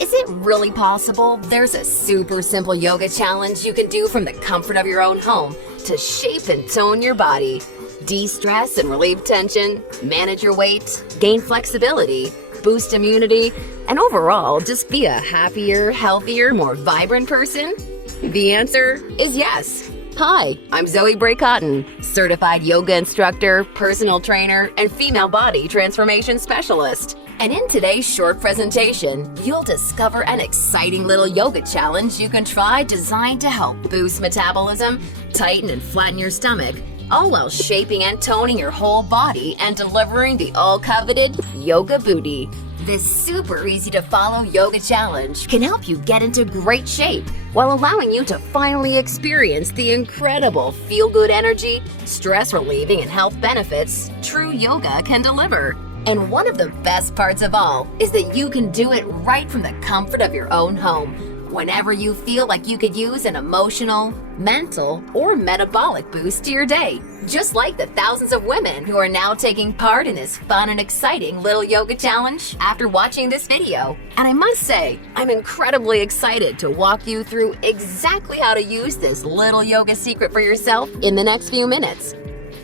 Is it really possible there's a super simple yoga challenge you can do from the comfort of your own home to shape and tone your body, de-stress and relieve tension, manage your weight, gain flexibility, boost immunity, and overall just be a happier, healthier, more vibrant person? The answer is yes. Hi, I'm Zoe Bray Cotton, certified yoga instructor, personal trainer, and female body transformation specialist. And in today's short presentation, you'll discover an exciting little yoga challenge you can try designed to help boost metabolism, tighten and flatten your stomach, all while shaping and toning your whole body and delivering the all-coveted yoga booty. This super easy-to-follow yoga challenge can help you get into great shape while allowing you to finally experience the incredible feel-good energy, stress-relieving, and health benefits true yoga can deliver. And one of the best parts of all is that you can do it right from the comfort of your own home, whenever you feel like you could use an emotional, mental, or metabolic boost to your day. Just like the thousands of women who are now taking part in this fun and exciting little yoga challenge after watching this video. And I must say, I'm incredibly excited to walk you through exactly how to use this little yoga secret for yourself in the next few minutes.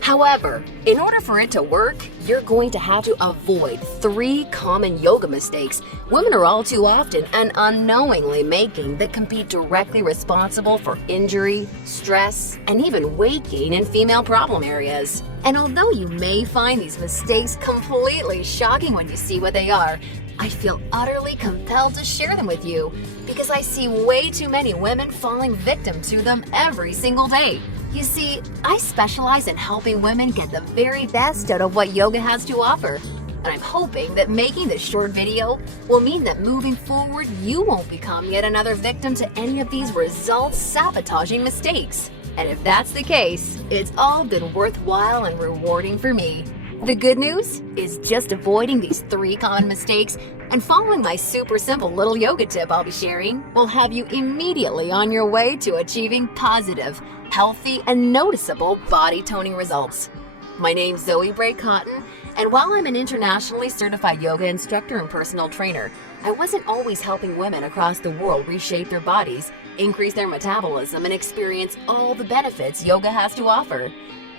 However, in order for it to work, you're going to have to avoid 3 common yoga mistakes women are all too often and unknowingly making that can be directly responsible for injury, stress, and even weight gain in female problem areas. And although you may find these mistakes completely shocking when you see what they are, I feel utterly compelled to share them with you because I see way too many women falling victim to them every single day. You see, I specialize in helping women get the very best out of what yoga has to offer. And I'm hoping that making this short video will mean that moving forward, you won't become yet another victim to any of these results-sabotaging mistakes. And if that's the case, it's all been worthwhile and rewarding for me. The good news is just avoiding these 3 common mistakes and following my super simple little yoga tip I'll be sharing will have you immediately on your way to achieving positive, healthy, and noticeable body toning results. My name's Zoe Bray Cotton, and while I'm an internationally certified yoga instructor and personal trainer, I wasn't always helping women across the world reshape their bodies, increase their metabolism, and experience all the benefits yoga has to offer.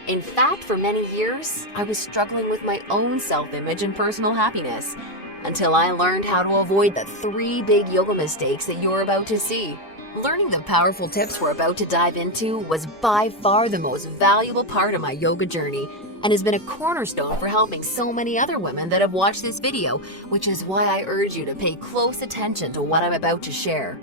In fact, for many years, I was struggling with my own self-image and personal happiness until I learned how to avoid the 3 big yoga mistakes that you're about to see. Learning the powerful tips we're about to dive into was by far the most valuable part of my yoga journey and has been a cornerstone for helping so many other women that have watched this video, which is why I urge you to pay close attention to what I'm about to share.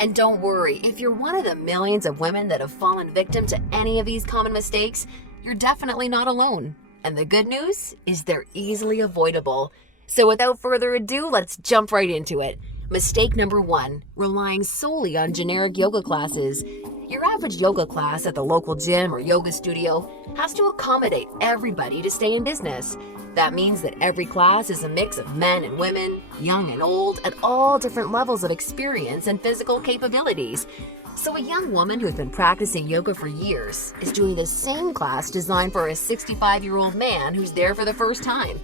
And don't worry, if you're one of the millions of women that have fallen victim to any of these common mistakes, you're definitely not alone. And the good news is they're easily avoidable. So without further ado, let's jump right into it. Mistake number 1, relying solely on generic yoga classes. Your average yoga class at the local gym or yoga studio has to accommodate everybody to stay in business. That means that every class is a mix of men and women, young and old, at all different levels of experience and physical capabilities. So a young woman who's been practicing yoga for years is doing the same class designed for a 65-year-old man who's there for the first time.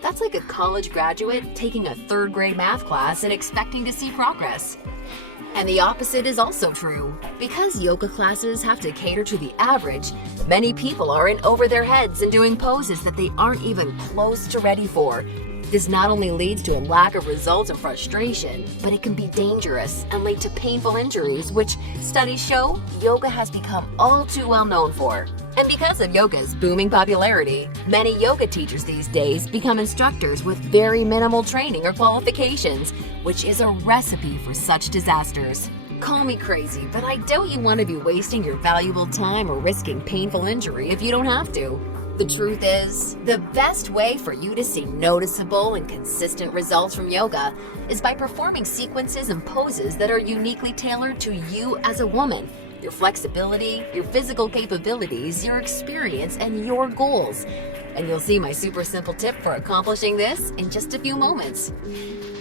That's like a college graduate taking a 3rd grade math class and expecting to see progress. And the opposite is also true. Because yoga classes have to cater to the average, many people are in over their heads and doing poses that they aren't even close to ready for. This not only leads to a lack of results and frustration, but it can be dangerous and lead to painful injuries, which studies show yoga has become all too well known for. And because of yoga's booming popularity, many yoga teachers these days become instructors with very minimal training or qualifications, which is a recipe for such disasters. Call me crazy, but I doubt you want to be wasting your valuable time or risking painful injury if you don't have to. The truth is, the best way for you to see noticeable and consistent results from yoga is by performing sequences and poses that are uniquely tailored to you as a woman, your flexibility, your physical capabilities, your experience, and your goals. And you'll see my super simple tip for accomplishing this in just a few moments.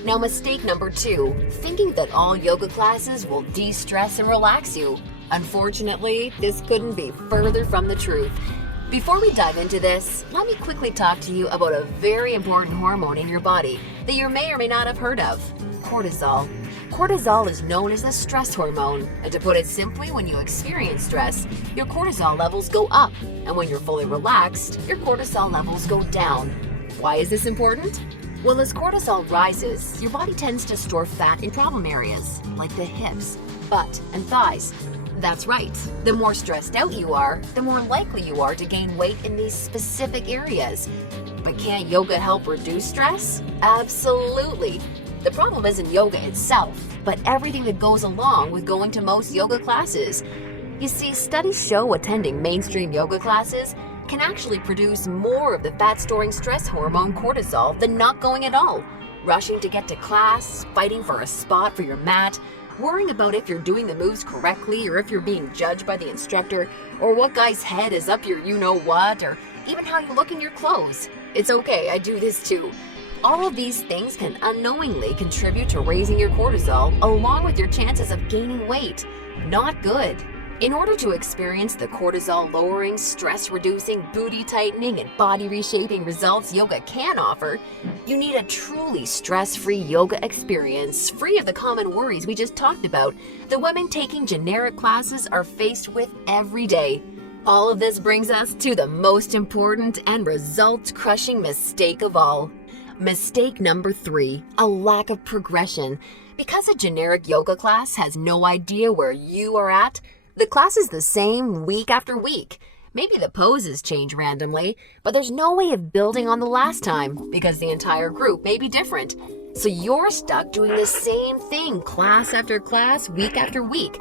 Now, mistake number 2, thinking that all yoga classes will de-stress and relax you. Unfortunately, this couldn't be further from the truth. Before we dive into this, let me quickly talk to you about a very important hormone in your body that you may or may not have heard of, cortisol. Cortisol is known as the stress hormone, and to put it simply, when you experience stress, your cortisol levels go up, and when you're fully relaxed, your cortisol levels go down. Why is this important? Well, as cortisol rises, your body tends to store fat in problem areas, like the hips, butt, and thighs. That's right, the more stressed out you are, the more likely you are to gain weight in these specific areas. But can't yoga help reduce stress? Absolutely. The problem isn't yoga itself, but everything that goes along with going to most yoga classes. You see, studies show attending mainstream yoga classes can actually produce more of the fat-storing stress hormone cortisol than not going at all. Rushing to get to class, fighting for a spot for your mat, worrying about if you're doing the moves correctly or if you're being judged by the instructor, or what guy's head is up your you-know-what, or even how you look in your clothes. It's okay, I do this too. All of these things can unknowingly contribute to raising your cortisol along with your chances of gaining weight. Not good. In order to experience the cortisol-lowering, stress-reducing, booty-tightening, and body-reshaping results yoga can offer, you need a truly stress-free yoga experience, free of the common worries we just talked about that women taking generic classes are faced with every day. All of this brings us to the most important and result-crushing mistake of all. Mistake number 3, a lack of progression. Because a generic yoga class has no idea where you are at, the class is the same week after week. Maybe the poses change randomly, but there's no way of building on the last time because the entire group may be different. So you're stuck doing the same thing class after class, week after week.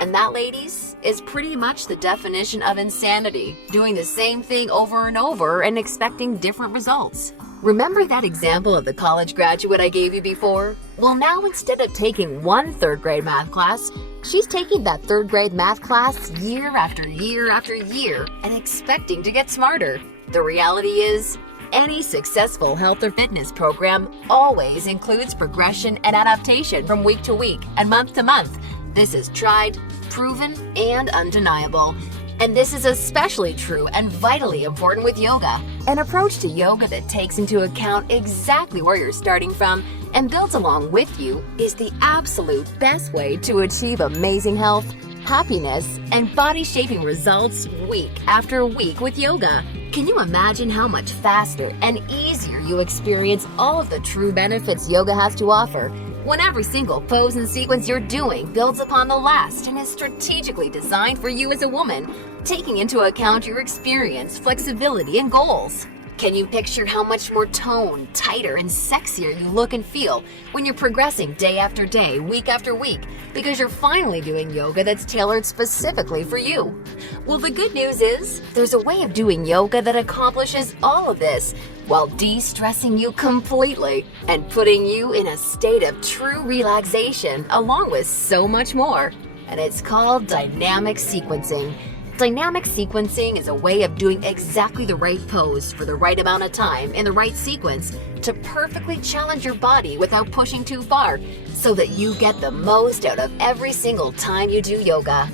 And that, ladies, is pretty much the definition of insanity, doing the same thing over and over and expecting different results. Remember that example of the college graduate I gave you before? Well, now instead of taking one third-grade math class, she's taking that third-grade math class year after year after year and expecting to get smarter. The reality is, any successful health or fitness program always includes progression and adaptation from week to week and month to month. This is tried, proven, and undeniable. And this is especially true and vitally important with yoga. An approach to yoga that takes into account exactly where you're starting from and builds along with you is the absolute best way to achieve amazing health, happiness, and body-shaping results week after week with yoga. Can you imagine how much faster and easier you experience all of the true benefits yoga has to offer when every single pose and sequence you're doing builds upon the last and is strategically designed for you as a woman, taking into account your experience, flexibility, and goals? Can you picture how much more toned, tighter, and sexier you look and feel when you're progressing day after day, week after week, because you're finally doing yoga that's tailored specifically for you? Well, the good news is there's a way of doing yoga that accomplishes all of this while de-stressing you completely and putting you in a state of true relaxation along with so much more. And it's called dynamic sequencing. Dynamic sequencing is a way of doing exactly the right pose for the right amount of time in the right sequence to perfectly challenge your body without pushing too far so that you get the most out of every single time you do yoga.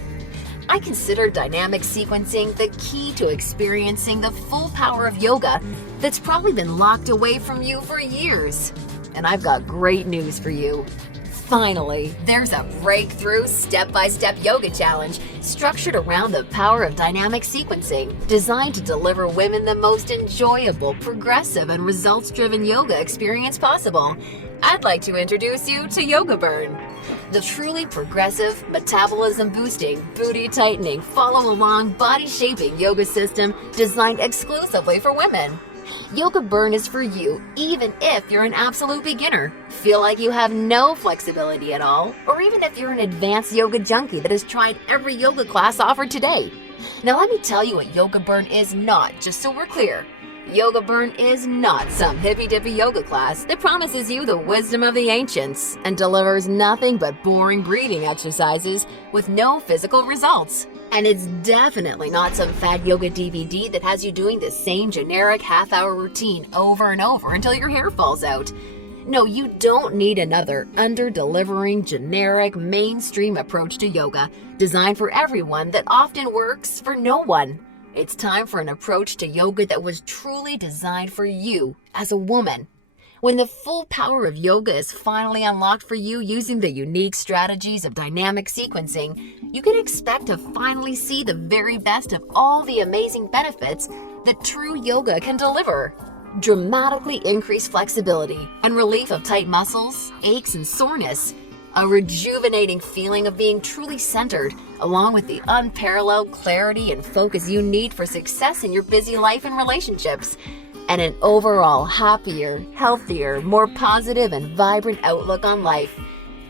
I consider dynamic sequencing the key to experiencing the full power of yoga that's probably been locked away from you for years. And I've got great news for you. Finally, there's a breakthrough step-by-step yoga challenge structured around the power of dynamic sequencing, designed to deliver women the most enjoyable, progressive, and results-driven yoga experience possible. I'd like to introduce you to Yoga Burn, the truly progressive, metabolism-boosting, booty-tightening, follow-along, body-shaping yoga system designed exclusively for women. Yoga Burn is for you, even if you're an absolute beginner, feel like you have no flexibility at all, or even if you're an advanced yoga junkie that has tried every yoga class offered today. Now let me tell you what Yoga Burn is not, just so we're clear. Yoga Burn is not some hippy-dippy yoga class that promises you the wisdom of the ancients and delivers nothing but boring breathing exercises with no physical results. And it's definitely not some fad yoga DVD that has you doing the same generic half-hour routine over and over until your hair falls out. No, you don't need another under-delivering, generic, mainstream approach to yoga designed for everyone that often works for no one. It's time for an approach to yoga that was truly designed for you as a woman. When the full power of yoga is finally unlocked for you using the unique strategies of dynamic sequencing, you can expect to finally see the very best of all the amazing benefits that true yoga can deliver. Dramatically increased flexibility and relief of tight muscles, aches, and soreness. A rejuvenating feeling of being truly centered, along with the unparalleled clarity and focus you need for success in your busy life and relationships, and an overall happier, healthier, more positive and vibrant outlook on life.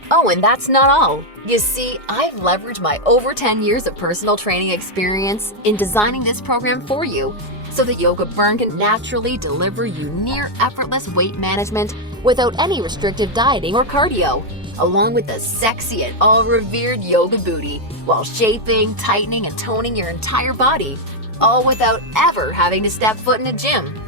Oh, and that's not all. You see, I've leveraged my over 10 years of personal training experience in designing this program for you, so that Yoga Burn can naturally deliver you near effortless weight management without any restrictive dieting or cardio, along with the sexy and all-revered yoga booty, while shaping, tightening, and toning your entire body, all without ever having to step foot in a gym.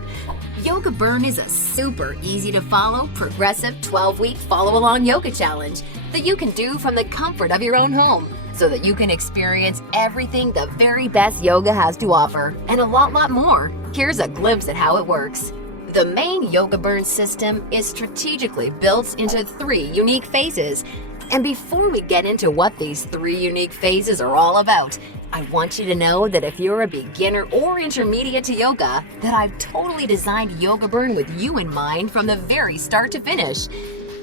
Yoga Burn is a super easy to follow, progressive 12-week follow-along yoga challenge that you can do from the comfort of your own home, so that you can experience everything the very best yoga has to offer, and a lot more. Here's a glimpse at how it works. The main Yoga Burn system is strategically built into 3 unique phases. And before we get into what these 3 unique phases are all about, I want you to know that if you're a beginner or intermediate to yoga, that I've totally designed Yoga Burn with you in mind from the very start to finish.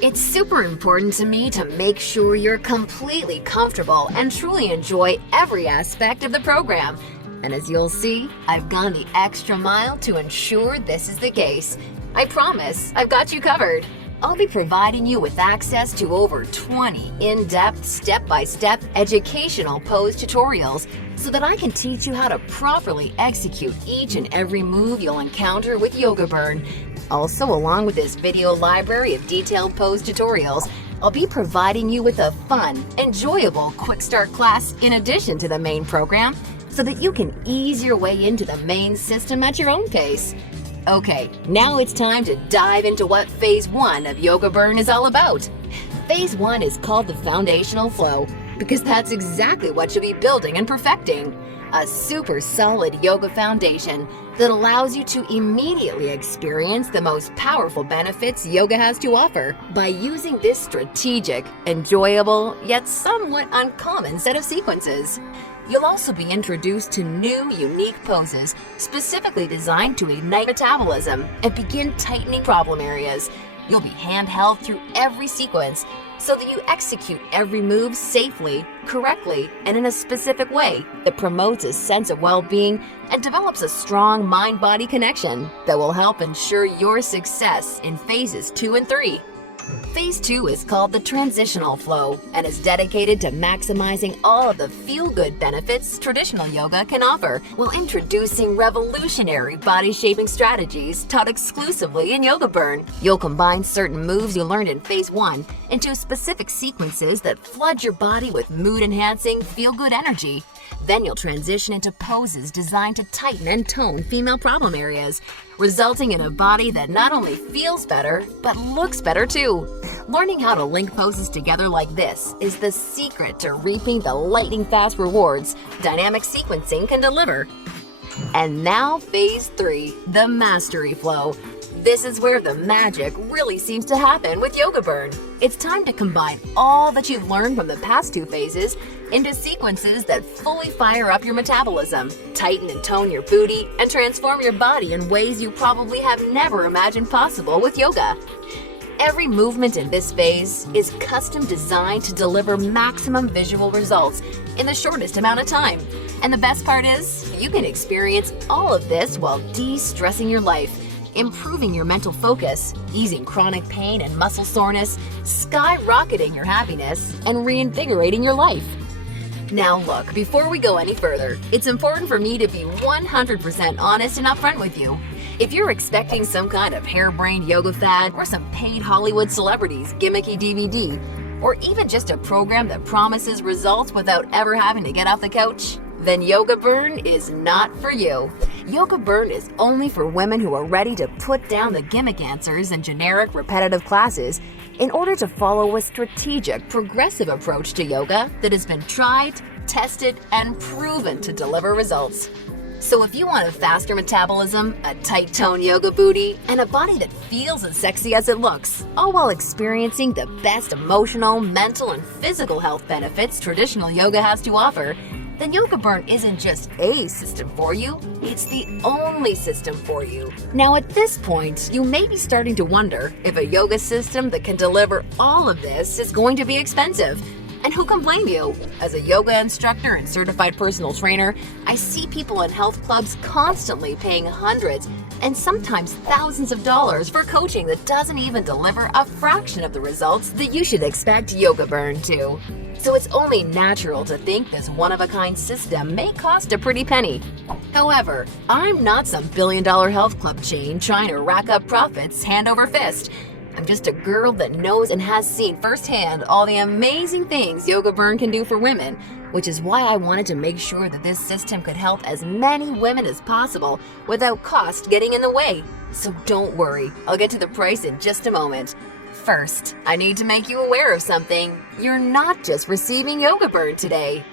It's super important to me to make sure you're completely comfortable and truly enjoy every aspect of the program. And as you'll see, I've gone the extra mile to ensure this is the case. I promise, I've got you covered. I'll be providing you with access to over 20 in-depth, step-by-step educational pose tutorials so that I can teach you how to properly execute each and every move you'll encounter with Yoga Burn. Also, along with this video library of detailed pose tutorials, I'll be providing you with a fun, enjoyable quick start class in addition to the main program so that you can ease your way into the main system at your own pace. Okay, now it's time to dive into what Phase 1 of Yoga Burn is all about. Phase 1 is called the foundational flow because that's exactly what you'll be building and perfecting. A super solid yoga foundation that allows you to immediately experience the most powerful benefits yoga has to offer by using this strategic, enjoyable, yet somewhat uncommon set of sequences. You'll also be introduced to new, unique poses specifically designed to ignite metabolism and begin tightening problem areas. You'll be handheld through every sequence so that you execute every move safely, correctly, and in a specific way that promotes a sense of well-being and develops a strong mind-body connection that will help ensure your success in phases 2 and 3. Phase 2 is called the transitional flow and is dedicated to maximizing all of the feel-good benefits traditional yoga can offer while introducing revolutionary body-shaping strategies taught exclusively in Yoga Burn. You'll combine certain moves you learned in Phase 1 into specific sequences that flood your body with mood-enhancing, feel-good energy. Then you'll transition into poses designed to tighten and tone female problem areas, resulting in a body that not only feels better, but looks better too. Learning how to link poses together like this is the secret to reaping the lightning-fast rewards dynamic sequencing can deliver. And now Phase 3, the mastery flow. This is where the magic really seems to happen with Yoga Burn. It's time to combine all that you've learned from the past 2 phases into sequences that fully fire up your metabolism, tighten and tone your booty, and transform your body in ways you probably have never imagined possible with yoga. Every movement in this phase is custom designed to deliver maximum visual results in the shortest amount of time. And the best part is, you can experience all of this while de-stressing your life, improving your mental focus, easing chronic pain and muscle soreness, skyrocketing your happiness, and reinvigorating your life. Now look, before we go any further, it's important for me to be 100% honest and upfront with you. If you're expecting some kind of harebrained yoga fad or some paid Hollywood celebrities gimmicky DVD, or even just a program that promises results without ever having to get off the couch, then Yoga Burn is not for you. Yoga Burn is only for women who are ready to put down the gimmick answers and generic repetitive classes in order to follow a strategic, progressive approach to yoga that has been tried, tested, and proven to deliver results. So if you want a faster metabolism, a tight toned yoga booty, and a body that feels as sexy as it looks, all while experiencing the best emotional, mental, and physical health benefits traditional yoga has to offer, then Yoga Burn isn't just a system for you, it's the only system for you. Now at this point, you may be starting to wonder if a yoga system that can deliver all of this is going to be expensive. And who can blame you? As a yoga instructor and certified personal trainer, I see people in health clubs constantly paying hundreds and sometimes thousands of dollars for coaching that doesn't even deliver a fraction of the results that you should expect Yoga Burn to. So it's only natural to think this one-of-a-kind system may cost a pretty penny. However, I'm not some billion-dollar health club chain trying to rack up profits hand over fist. I'm just a girl that knows and has seen firsthand all the amazing things Yoga Burn can do for women, which is why I wanted to make sure that this system could help as many women as possible without cost getting in the way. So don't worry, I'll get to the price in just a moment. First, I need to make you aware of something. You're not just receiving Yoga Burn today.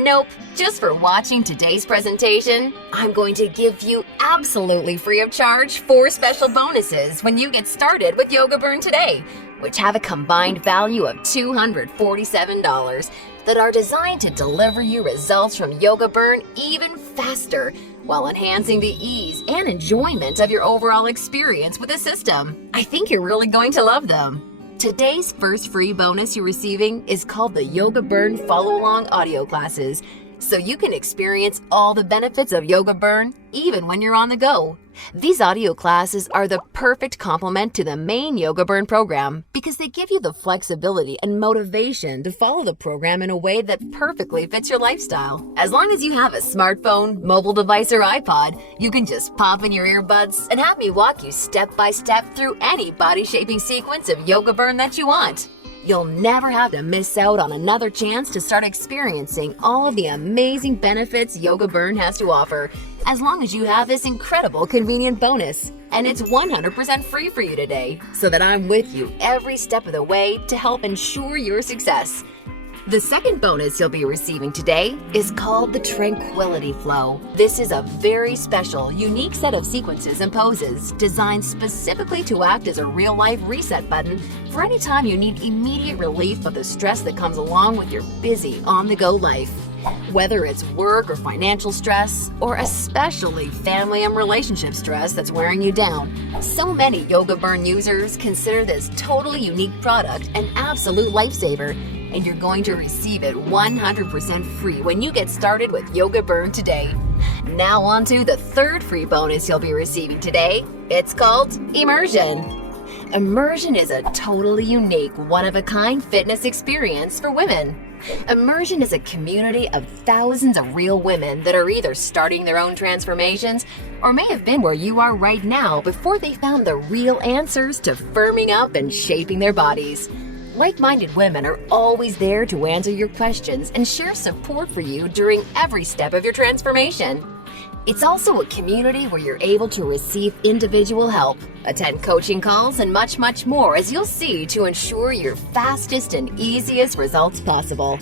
Nope, just for watching today's presentation, I'm going to give you absolutely free of charge 4 special bonuses when you get started with Yoga Burn today, which have a combined value of $247 that are designed to deliver you results from Yoga Burn even faster while enhancing the ease and enjoyment of your overall experience with the system. I think you're really going to love them. Today's first free bonus you're receiving is called the Yoga Burn Follow-Along Audio Classes, so you can experience all the benefits of Yoga Burn even when you're on the go. These audio classes are the perfect complement to the main Yoga Burn program because they give you the flexibility and motivation to follow the program in a way that perfectly fits your lifestyle. As long as you have a smartphone, mobile device, or iPod, you can just pop in your earbuds and have me walk you step by step through any body-shaping sequence of Yoga Burn that you want. You'll never have to miss out on another chance to start experiencing all of the amazing benefits Yoga Burn has to offer, as long as you have this incredible convenient bonus. And it's 100% free for you today, so that I'm with you every step of the way to help ensure your success. The second bonus you'll be receiving today is called the Tranquility Flow. This is a very special, unique set of sequences and poses designed specifically to act as a real-life reset button for any time you need immediate relief of the stress that comes along with your busy, on-the-go life. Whether it's work or financial stress, or especially family and relationship stress that's wearing you down, so many Yoga Burn users consider this totally unique product an absolute lifesaver, and you're going to receive it 100% free when you get started with Yoga Burn today. Now on to the third free bonus you'll be receiving today. It's called Immersion. Immersion is a totally unique, one-of-a-kind fitness experience for women. Immersion is a community of thousands of real women that are either starting their own transformations or may have been where you are right now before they found the real answers to firming up and shaping their bodies. Like-minded women are always there to answer your questions and share support for you during every step of your transformation. It's also a community where you're able to receive individual help, attend coaching calls, and much, much more, as you'll see, to ensure your fastest and easiest results possible.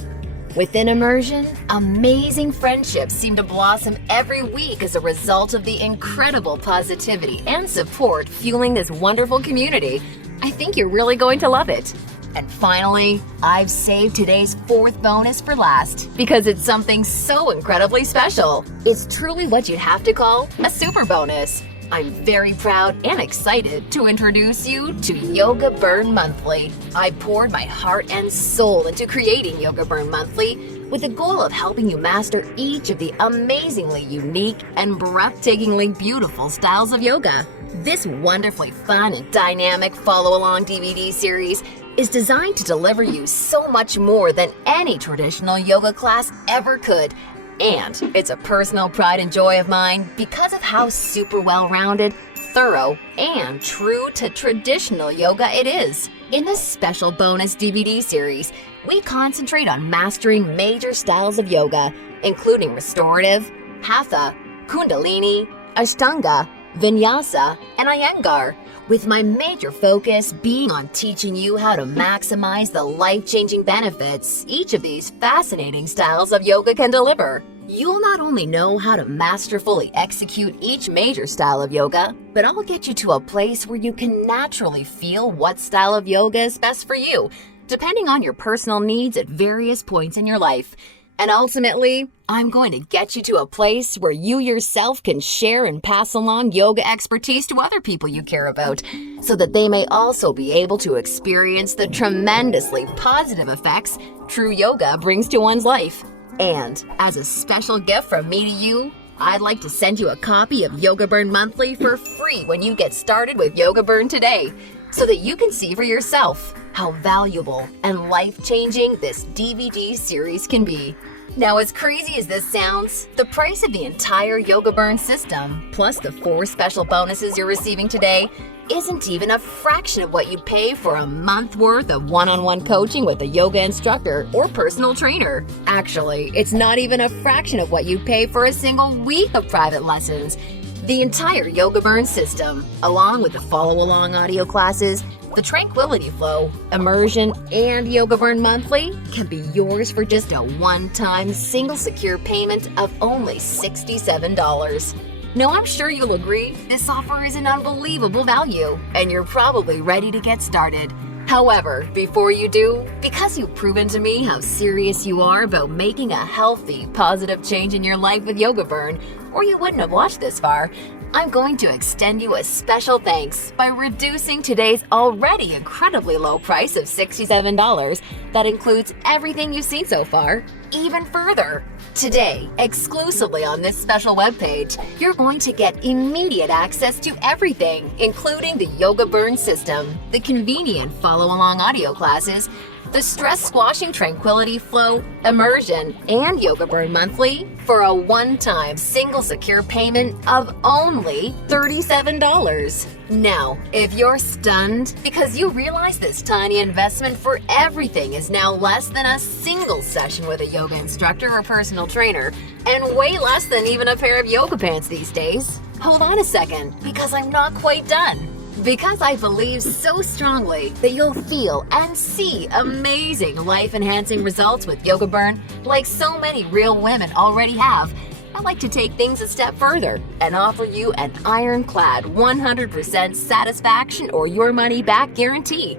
Within Immersion, amazing friendships seem to blossom every week as a result of the incredible positivity and support fueling this wonderful community. I think you're really going to love it. And finally, I've saved today's fourth bonus for last because it's something so incredibly special. It's truly what you'd have to call a super bonus. I'm very proud and excited to introduce you to Yoga Burn Monthly. I poured my heart and soul into creating Yoga Burn Monthly with the goal of helping you master each of the amazingly unique and breathtakingly beautiful styles of yoga. This wonderfully fun and dynamic follow-along DVD series is designed to deliver you so much more than any traditional yoga class ever could. And it's a personal pride and joy of mine because of how super well-rounded, thorough, and true to traditional yoga it is. In this special bonus DVD series, we concentrate on mastering major styles of yoga, including restorative, hatha, kundalini, ashtanga, vinyasa, and iyengar, with my major focus being on teaching you how to maximize the life-changing benefits each of these fascinating styles of yoga can deliver. You'll not only know how to masterfully execute each major style of yoga, but I'll get you to a place where you can naturally feel what style of yoga is best for you, depending on your personal needs at various points in your life. And ultimately, I'm going to get you to a place where you yourself can share and pass along yoga expertise to other people you care about, so that they may also be able to experience the tremendously positive effects true yoga brings to one's life. And as a special gift from me to you, I'd like to send you a copy of Yoga Burn Monthly for free when you get started with Yoga Burn today, so that you can see for yourself how valuable and life-changing this DVD series can be. Now, as crazy as this sounds, the price of the entire Yoga Burn system, plus the 4 special bonuses you're receiving today, isn't even a fraction of what you pay for a month worth of one-on-one coaching with a yoga instructor or personal trainer. Actually, it's not even a fraction of what you pay for a single week of private lessons. The entire Yoga Burn system, along with the follow-along audio classes, the Tranquility Flow, Immersion, and Yoga Burn Monthly can be yours for just a one-time single secure payment of only $67. Now, I'm sure you'll agree this offer is an unbelievable value, and you're probably ready to get started. However, before you do, because you've proven to me how serious you are about making a healthy, positive change in your life with Yoga Burn, or you wouldn't have watched this far, I'm going to extend you a special thanks by reducing today's already incredibly low price of $67 that includes everything you've seen so far, even further. Today, exclusively on this special webpage, you're going to get immediate access to everything, including the Yoga Burn system, the convenient follow-along audio classes, the stress-squashing Tranquility Flow, Immersion, and Yoga Burn Monthly for a one-time single secure payment of only $37. Now, if you're stunned because you realize this tiny investment for everything is now less than a single session with a yoga instructor or personal trainer, and way less than even a pair of yoga pants these days, hold on a second, because I'm not quite done. Because I believe so strongly that you'll feel and see amazing life-enhancing results with Yoga Burn, like so many real women already have, I'd like to take things a step further and offer you an ironclad 100% satisfaction or your money back guarantee.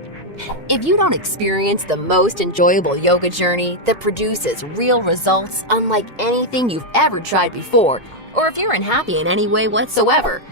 If you don't experience the most enjoyable yoga journey that produces real results unlike anything you've ever tried before, or if you're unhappy in any way whatsoever,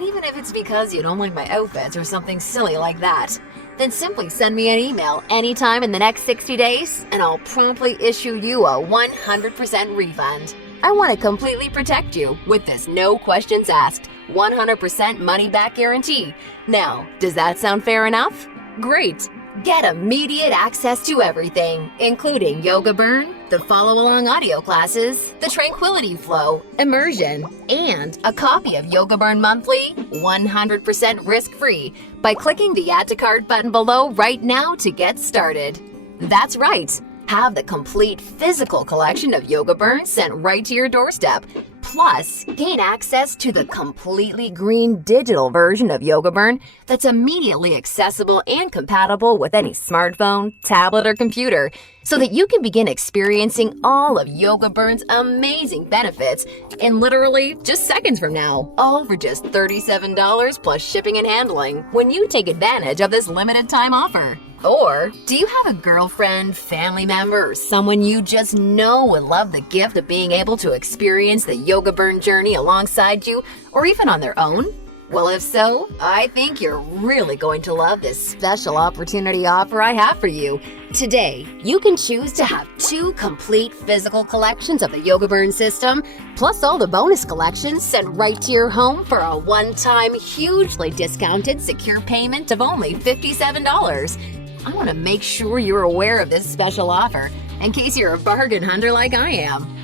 even if it's because you don't like my outfits or something silly like that, then simply send me an email anytime in the next 60 days and I'll promptly issue you a 100% refund. I want to completely protect you with this no questions asked, 100% money back guarantee. Now, does that sound fair enough? Great! Get immediate access to everything, including Yoga Burn, the follow-along audio classes, the Tranquility Flow, Immersion, and a copy of Yoga Burn Monthly, 100% risk-free, by clicking the Add to Cart button below right now to get started. That's right! Have the complete physical collection of Yoga Burn sent right to your doorstep. Plus, gain access to the completely green digital version of Yoga Burn that's immediately accessible and compatible with any smartphone, tablet, or computer, so that you can begin experiencing all of Yoga Burn's amazing benefits in literally just seconds from now, all for just $37 plus shipping and handling when you take advantage of this limited time offer. Or, do you have a girlfriend, family member, or someone you just know would love the gift of being able to experience the Yoga Burn journey alongside you, or even on their own? Well, if so, I think you're really going to love this special opportunity offer I have for you. Today, you can choose to have 2 complete physical collections of the Yoga Burn system, plus all the bonus collections sent right to your home for a one-time, hugely discounted secure payment of only $57. I want to make sure you're aware of this special offer in case you're a bargain hunter like I am.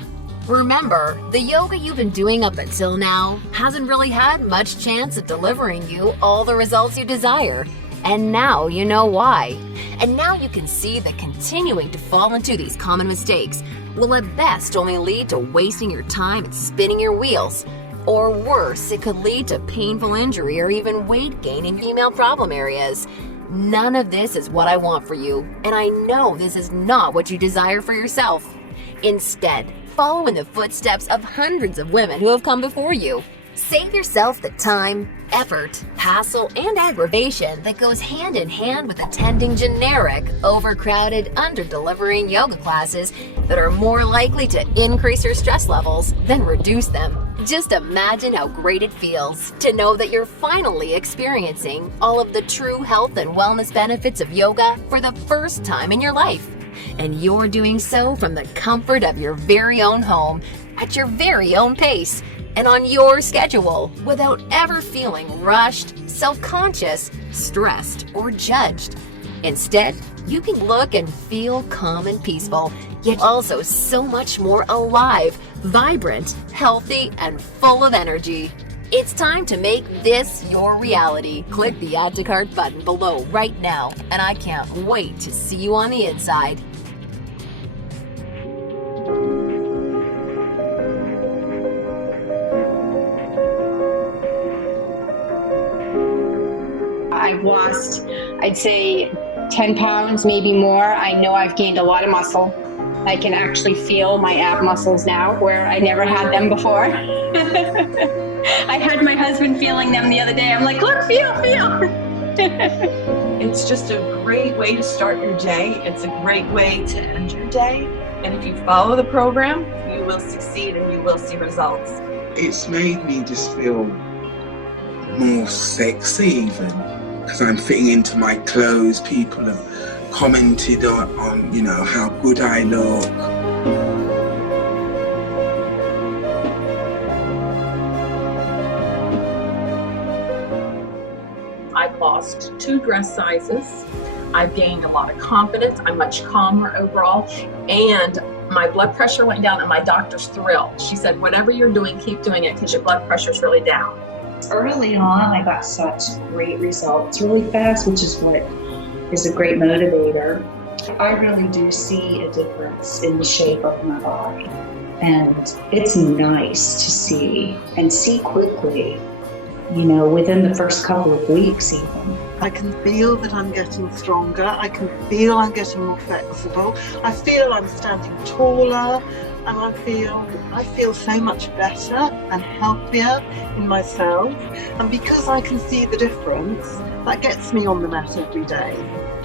Remember, the yoga you've been doing up until now hasn't really had much chance of delivering you all the results you desire. And now you know why. And now you can see that continuing to fall into these common mistakes will at best only lead to wasting your time and spinning your wheels. Or worse, it could lead to painful injury or even weight gain in female problem areas. None of this is what I want for you, and I know this is not what you desire for yourself. Instead, follow in the footsteps of hundreds of women who have come before you. Save yourself the time, effort, hassle, and aggravation that goes hand in hand with attending generic, overcrowded, under-delivering yoga classes that are more likely to increase your stress levels than reduce them. Just imagine how great it feels to know that you're finally experiencing all of the true health and wellness benefits of yoga for the first time in your life. And you're doing so from the comfort of your very own home, at your very own pace, and on your schedule, without ever feeling rushed, self-conscious, stressed, or judged. Instead, you can look and feel calm and peaceful, yet also so much more alive, vibrant, healthy, and full of energy. It's time to make this your reality. Click the Add to Cart button below right now, and I can't wait to see you on the inside. I've lost, I'd say, 10 pounds, maybe more. I know I've gained a lot of muscle. I can actually feel my ab muscles now where I never had them before. I had my husband feeling them the other day. I'm like, look, feel. It's just a great way to start your day. It's a great way to end your day. And if you follow the program, you will succeed and you will see results. It's made me just feel more sexy even. Because I'm fitting into my clothes. People have commented on how good I look. I've lost 2 dress sizes. I've gained a lot of confidence. I'm much calmer overall. And my blood pressure went down and my doctor's thrilled. She said, whatever you're doing, keep doing it because your blood pressure's really down. Early on, I got such great results really fast, which is what is a great motivator. I really do see a difference in the shape of my body, and it's nice to see and see quickly, within the first couple of weeks even. I can feel that I'm getting stronger. I can feel I'm getting more flexible. I feel I'm standing taller. And I feel so much better and healthier in myself. And because I can see the difference, that gets me on the mat every day.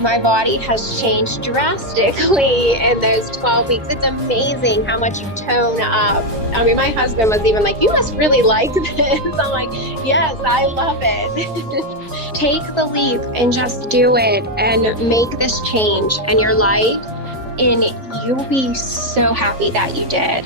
My body has changed drastically in those 12 weeks. It's amazing how much you tone up. I mean, my husband was even like, you must really like this. I'm like, yes, I love it. Take the leap and just do it and make this change in your life. And you'll be so happy that you did.